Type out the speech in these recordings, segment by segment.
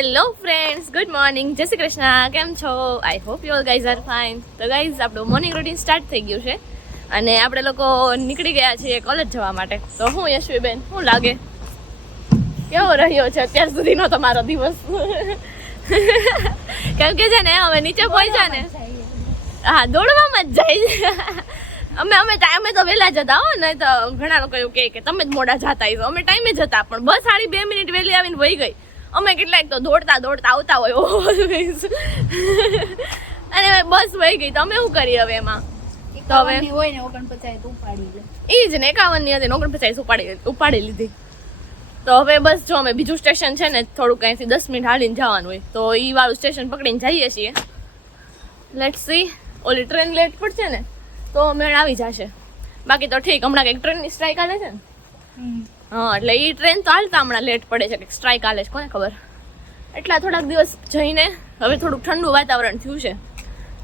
Hello friends, good morning, જય શ્રી કૃષ્ણ. કેમ છો? I hope you all guys are fine. તો ગાઈઝ આપણું મોર્નિંગ રૂટીન સ્ટાર્ટ થઈ ગયું છે અને આપણે લોકો નીકળી ગયા છીએ કોલેજ જવા માટે. તો હું યશવીબેન, શું લાગે કેવો રહ્યો છે અત્યાર સુધીનો તમારો દિવસ? કેમ કે છે ને હવે નીચે પહોંચ્યા ને, હા દોડવામાં જ જાય. અમે તો વહેલા જતા હો, નહીં તો ઘણા લોકો એવું કે તમે જ મોડા જતા હશો. અમે ટાઈમે જતા, પણ બસ સાડી 2 મિનિટ વહેલી આવીને વહી ગઈ. અમે કેટલાક તો દોડતા આવતા હોય અને બસ વહી ગઈ. તો અમે શું કરીએ હવે એમાં? તો હવે હોય ને 49 ઉપાડી લે. એ જ ને, 51 ની હતી 49 ઉપાડી લીધી. તો હવે બસ જો અમે બીજું સ્ટેશન છે ને થોડુંક અહીંથી 10 મિનિટ હાલીને જવાનું હોય, તો એ વાળું સ્ટેશન પકડીને જઈએ છીએ. લેટ્સ સી, ઓલી ટ્રેન લેટ પડશે ને તો મેળ આવી જશે. બાકી તો ઠીક, હમણાં કંઈક ટ્રેનની સ્ટ્રાઇક હાલે છે ને. હા, એટલે એ ટ્રેન તો હાલતા હમણાં લેટ પડે છે, કંઈક સ્ટ્રાઇક હાલે છે, કોને ખબર. એટલા થોડાક દિવસ જઈને હવે થોડુંક ઠંડુ વાતાવરણ થયું છે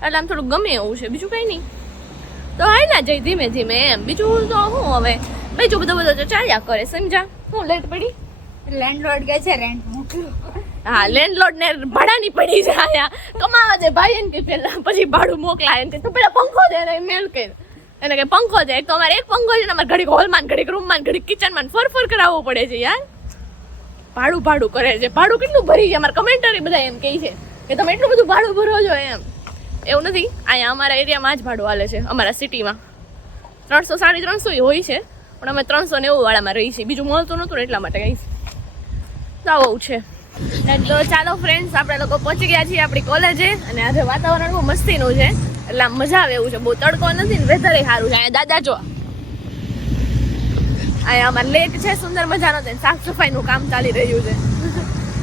એટલે આમ થોડુંક ગમે એવું છે, બીજું કંઈ નહીં. તો હાલ્યા જઈ ધીમે ધીમે એમ. બીજું તો શું હવે, બીજું બધું તો ચાલ્યા કરે. સમજા હું લેટ પડી? લેન્ડલોર્ડ કહે છે રેન્ટ મોકલો. હા, લેન્ડલોર્ડ ને ભાડાની પડી જાય. કમાવા દે ભાઈ એને કે પેલા, પછી ભાડું મોકલાય એને કે તું પેલા પંખો દે એને મેલ કે એને કે પંખો દે. તો અમારે એક પંખો છે ને, અમારે ઘડીક હોલમાં ઘડીક રૂમમાં ઘડીક કિચનમાં ફર કરાવવું પડે છે યાર. ભાડું કરે છે. ભાડું કેટલું ભરી છે? અમારે કમેન્ટરી બધા એમ કહે છે કે તમે એટલું બધું ભાડું ભરો છો એમ. એવું નથી, અહીંયા અમારા એરિયામાં જ ભાડું હાલે છે. અમારા સિટીમાં 300 350 હોય છે, પણ અમે 390 વાળામાં રહી છીએ. બીજું મળતું નહોતું એટલા માટે કહીશ. તો આવું છે. તો ચાલો ફ્રેન્ડ્સ, આપણે લોકો પહોંચી ગયા છીએ આપણી કોલેજે. અને આજે વાતાવરણ બહુ મસ્તીનું છે, એટલે આમ મજા આવે એવું છે. બહુ તડકો નથી ને, વેધર સારું છે. અહીંયા દાદા જો, અહીંયા અમારે લેક છે સુંદર મજાનો, સાફ સફાઈનું કામ ચાલી રહ્યું છે.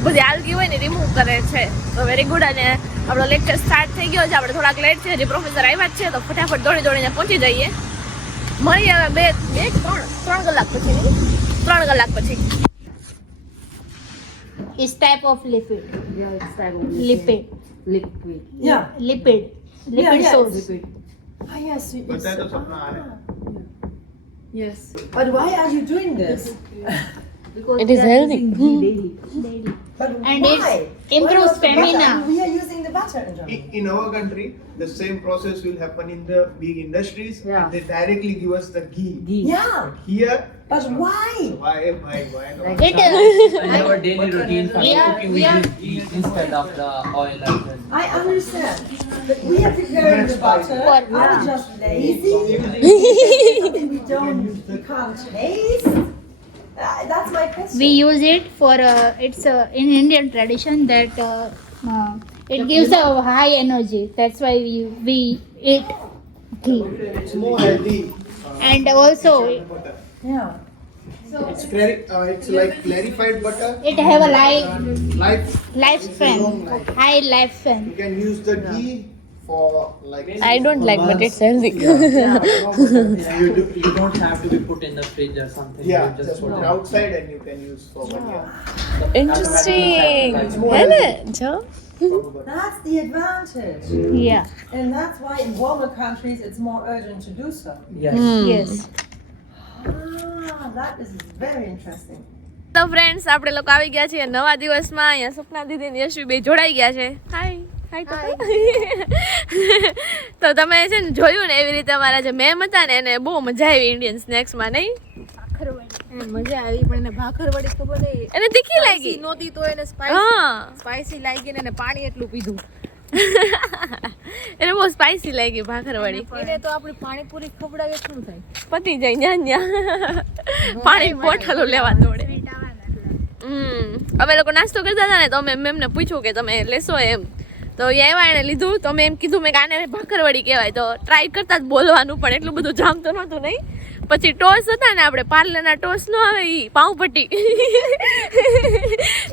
બધી આલગી હોય ને રિમૂવ કરે છે. તો વેરી ગુડ. અને આપણો લેક્ચર સ્ટાર્ટ થઈ ગયો છે. આપણે થોડાક લેટ છે, હજી પ્રોફેસર આવ્યા જ છે, તો ફટાફટ દોડીને પહોંચી જઈએ. મળીએ હવે 3 કલાક પછી. નહીં, 3 કલાક પછી. It's type of lipid. Yeah, it's type of Lipid. liquid. Yeah. Lipid source. Liquid. Oh, yes. Yes. But why are you doing this? Because It is we are healthy. using ghee daily. But And why? it's Why improves not the butter? stamina. We are using the butter in Germany. In our country, the same process will happen in the big industries. Yeah. And they directly give us the ghee. Ghee. Yeah. Here, But why? why not? Like It In our daily routine for Yeah, cooking, we yeah. use ghee instead of the oil. I understand. But we are preparing the butter. For- Are we just lazy? We can't taste? That's my question. we use it for it's in Indian tradition that it gives a high energy. That's why we eat ghee. It's more healthy. And also Butter. Yeah. It's like clarified butter. it have a Lifespan. high lifespan. You can use the ghee for like. I don't like, but it's healthy. You don't have to be put in the fridge or something. Yeah, You just put it outside and you can use for 1 year. Interesting. है ना जो? That's the advantage. Yeah. And that's why in warmer countries it's more urgent to do so. Yes. Yes. That is very interesting. તો friends, આપણે લોકો આવી ગયા છીએ નવા દિવસમાં. અહીંયા સપના દીદી ને યશવી બે જોડાઈ ગયા છે. હાય તો તમે છે ને જોયું ને, એવી રીતે અમારા જે મેમ હતા ને એને બહુ મજા આવી ઇન્ડિયન સ્નેક્સમાં. નહીં મજા આવી, પણ એને ભાખરવડી ખબર નહીં, એને તીખી લાગી નહોતી તો એને હા સ્પાઈસી લાગી ને એને પાણી એટલું પીધું. એને બહુ સ્પાઈસી લાગી ભાખરવડી. એને તો આપણી પાણીપુરી ખવડાવે શું થાય? પતી જાય ન્યા પાણી બોટલો લેવા દોડે. અમે લોકો નાસ્તો કરતા હતા ને, તો અમે મેમને પૂછ્યું કે તમે લેશો એમ. તો એ આવ્યા, એને લીધું. તો મેં એમ કીધું મેં કે આને ભાખરવડી કહેવાય. તો ટ્રાય કરતા જ બોલવાનું, પણ એટલું બધું જામતું નહોતું. નહીં, પછી ટોસ હતા ને, આપણે પાર્લરના ટોસ નો આવે ઈ પાઉંપટ્ટી.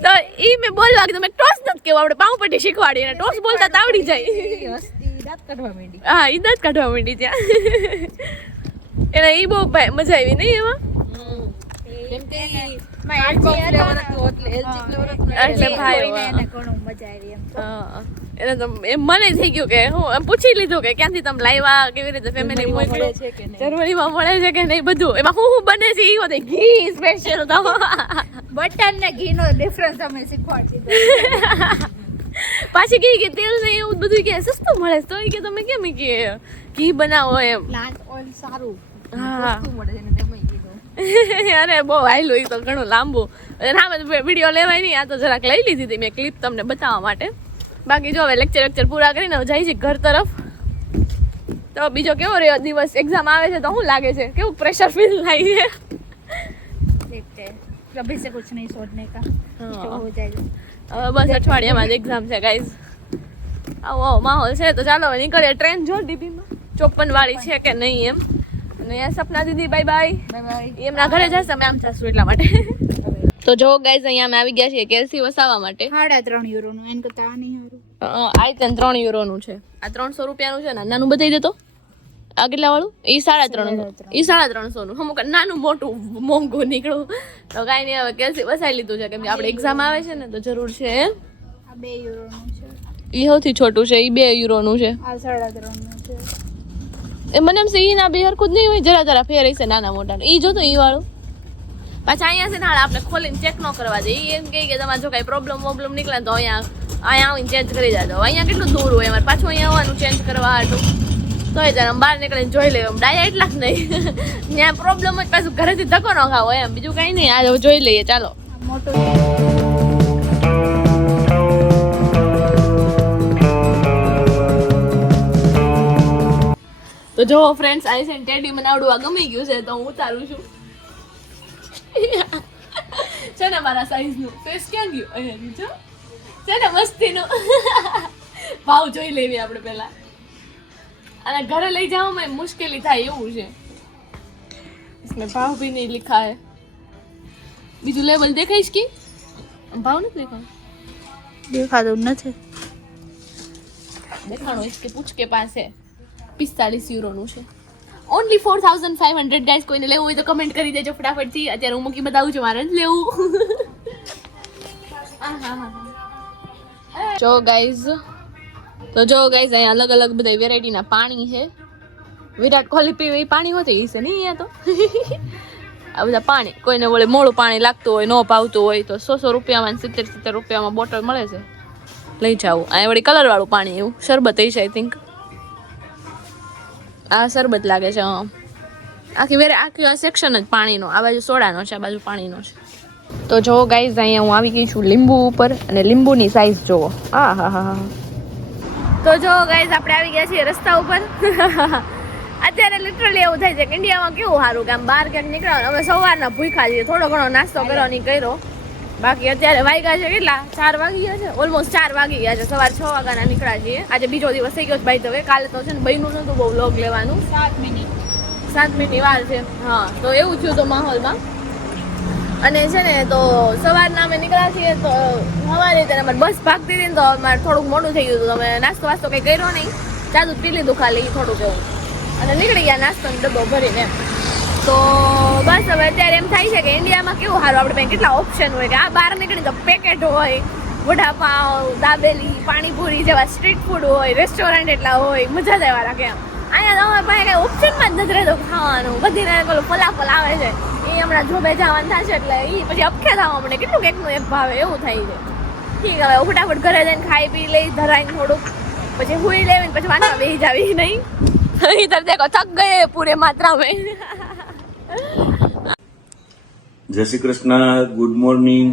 તો ઈ મેં બોલવા કીધું, મેં ટોસ નથી કેવું, આપણે પાઉંપટ્ટી શીખવાડી. અને ટોસ બોલતા તો આવડી જાય. દાંત કાઢવા માંડી. હા, ઈ દાંત કાઢવા માંડી ત્યાં. એને ઈ બહુ મજા આવી નહીં એમાં. કેમ કે ફ્લેવર હતું એટલે એલચી ફ્લેવર હતું એટલે ભાઈ એને ઘણું મજા આવી એમ. હા, એને તો એમ મને થઈ ગયું કે હું એમ પૂછી લીધું કે ક્યાંથી તમે લાવ્યા, કેવી રીતે ફેમિલી મોકલો છે કે નહીં. જર્મનીમાં મળે છે કે નહીં, બધું. એમાં શું બને છે એ બધે ઘી સ્પેશિયલ તો બટર ને ઘી નો ડિફરન્સ અમે શીખવાડી દીધો. પાછી કહી કે તેલ ને એવું બધું કે સસ્તું મળે છે. તો એ કે તમે કેમ કે ઘી બનાવો એમ. પ્લાન્ટ ઓઇલ સારું હા સસ્તું મળે છે ને તેમાં કીધું. અરે બહુ હાયલું એ તો ઘણું લાંબુ. અને હા વિડીયો લેવાય નહીં, આ તો જરાક લઈ લીધી હતી મેં ક્લિપ તમને બતાવવા માટે. બાકી જો હવે લેક્ચર પૂરા કરીને હવે જાય છે ઘર તરફ. તો બીજો કેવો રહ્યો દિવસ? એક્ઝામ આવે છે તો શું લાગે છે? કેવું પ્રેશર ફીલ થાય છે? देखते हैं कभी से कुछ नहीं सोचने का हाँ। जो हो जाएगा. હવે બસ અઠવાડિયામાં જ એક્ઝામ છે ગાઈઝ. આવો માહોલ છે તો ચાલો હવે નીકળીએ. ટ્રેન જો ડીબીમાં 54 વાળી છે કે નહીં એમ. અને અહીંયા સપના દીદી બાય બાય. Bye bye. એમના ઘરે જશે, અમે આમ જશું એટલા માટે. તો જો ગાઈઝ અહીંયા અમે આવી ગયા છીએ કેલ્સી વસાવા માટે. 3.5 યુરોનું એન કરતા આ નહીં સારું. આ તેન 3 યુરોનું છે. આ 300 રૂપિયાનું છે ને નાનું બતાવી દેતો. આ કેટલા વાળું? એ 350. એ 350 નું. અમુક નાનું મોટું મોંઘું નીકળું. તો કાંઈ નહીં, હવે કેલ્સી વસાવી લીધું છે કેમ કે આપણે એક્ઝામ આવે છે ને તો જરૂર છે. આ 2 યુરોનું છે. એ સૌથી છોટું છે, એ 2 યુરોનું છે. આ 3.5 છે. એ મને એમ છે ઈ ના બે હરખું જ નહીં હોય, જરા ફેર હશે નાના મોટા. ઈ જો તો ઈ વાળું. પાછા અહીંયા છે ને હાલ આપણે ખોલીને ચેક ન કરવા દે. ઈ એમ કહે કે તમારે જો કાંઈ પ્રોબ્લેમ નીકળે તો અહીંયા આવીને ચેન્જ કરી જાજો. અહીંયા કેટલું દૂર હોય અમારે પાછું અહીંયા આવવાનું ચેન્જ કરવા હાટું. તો એ ત્યારે બહાર નીકળીને જોઈ લેવું. ડાયા એટલા જ નહીં, ત્યાં પ્રોબ્લેમ જ પાછું ઘરેથી ધક્કો ન ખાવો એમ, બીજું કાંઈ નહીં. આ જોઈ લઈએ ચાલો. આ મોટું છે. તો જો ફ્રેન્ડ્સ આ છે ટેડી મને આવડું આ ગમી ગયું છે તો હું ઉતારું છું. છે ને મારા સાઈઝનું ફેસ ક્યાં ગયું? અહીંયા જો છે ને મસ્તીનું. ભાવ જોઈ લેવી આપણે પહેલા. અને ઘરે લઈ જવામાં મુશ્કેલી થાય એવું છે. इसमें भाव भी नहीं लिखा है. બીજું લેવલ દેખાઈશ કે ભાવ નથી દેખાય? દેખાતું નથી. દેખાણો इसके पूछ के पास है. 45 યુરોનું છે. Only 4500 guys. કોઈને લેવું હોય તો કમેન્ટ કરી દેજો ફટાફટથી. અત્યારે હું મૂકી બતાવું છું, મારે જ લેવું. જો ગાઈઝ અહીંયા અલગ અલગ બધા વેરાયટીના પાણી છે. વિરાટ કોહલી પીવે એ પાણી હોતે એ છે નહીં અહીંયા તો. આ બધા પાણી કોઈને વળે મોડું પાણી લાગતું હોય, ન ભાવતું હોય તો 100 રૂપિયામાં 70 રૂપિયામાં બોટલ મળે છે, લઈ જાવું. અહીંયા વળી કલરવાળું પાણી, એવું શરબત એ છે આઈ થિંક. આ શરબત લાગે છે. આખી આ સેક્શન જ પાણીનો. આ બાજુ સોડાનો છે, આ બાજુ પાણીનો છે. તો જો ગાઈઝ અહીંયા હું આવી ગઈ છું લીંબુ ઉપર, અને લીંબુની સાઈઝ જુઓ. હા. તો જો ગાઈઝ આપણે આવી ગયા છીએ રસ્તા ઉપર. અત્યારે લિટરલી એવું થાય છે કે ઇન્ડિયામાં કેવું સારું કે આમ બહાર ક્યાંક નીકળ્યા. અમે સવારના ભૂખ્યા છીએ, થોડો ઘણો નાસ્તો કરવાની કર્યો. બાકી અત્યારે વાગ્યા છે કેટલા? 4 વાગી ગયા છે, ઓલમોસ્ટ 4 વાગી ગયા છે. સવાર 6 વાગ્યાના નીકળ્યા છીએ. આજે બીજો દિવસ થઈ ગયો છે ભાઈ. તો કાલે તો છે ને બહેનું નહોતું બહુ વ્લોગ લેવાનું. 7 મિનિટની વાર છે. હા, તો એવું થયું તો માહોલમાં. અને છે ને તો સવારના અમે નીકળ્યા છીએ તો સવારે ત્યારે અમારે બસ ભાગતી હતી ને તો અમારે થોડુંક મોડું થઈ ગયું હતું. અમે નાસ્તો વાસ્તો કંઈ કર્યો નહીં, ચાદું પી લીધું ખાલી થોડુંક એવું, અને નીકળી ગયા નાસ્તાનો ડબ્બો ભરીને. તો બસ હવે અત્યારે એમ થાય છે કે ઇન્ડિયામાં કેવું સારું, આપણે પાસે કેટલા ઓપ્શન હોય કે આ બહાર નીકળી તો પેકેટ હોય, વડાપાવ, દાબેલી, પાણીપુરી જેવા સ્ટ્રીટ ફૂડ હોય, રેસ્ટોરન્ટ એટલા હોય, મજા જ એવા રાખે એમ. અહીંયા તો અમારી પાસે કઈ ઓપ્શનમાં જ નથી રહેતો ખાવાનું. બધીને પેલું ફલાફલ આવે છે, એ હમણાં જોબે જવાનું થશે એટલે એ પછી અપખે થવા મળે. કેટલું એકનું એક ભાવે એવું થાય છે. ઠીક, હવે ફટાફટ ઘરે જઈને ખાઈ પી લઈ, ધરાઈને થોડુંક, પછી હુઈ લેવીને પછી વાંચવા બેસી જાવી નહીં. इधर देखो थक गए पूरे मात्रा में. જય શ્રી કૃષ્ણ, ગુડ મોર્નિંગ.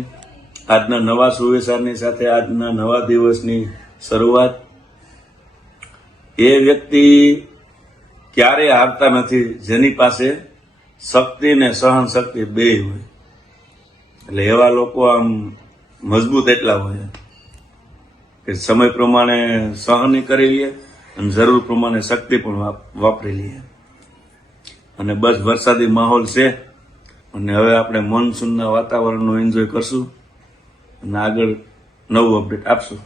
આજના નવા સુવિચારની સાથે આજના નવા દિવસની શરૂઆત. એ વ્યક્તિ ક્યારેય હારતા નથી જેની પાસે શક્તિ ને સહન શક્તિ બે હોય. એટલે એવા લોકો આમ મજબૂત એટલા હોય કે સમય પ્રમાણે સહન કરી લે અને જરૂર પ્રમાણે શક્તિ પણ વાપરી લઈએ. અને બસ વરસાદી માહોલ છે અને હવે આપણે મોનસૂનના વાતાવરણનો એન્જોય કરશું અને આગળ નવું અપડેટ આપશું.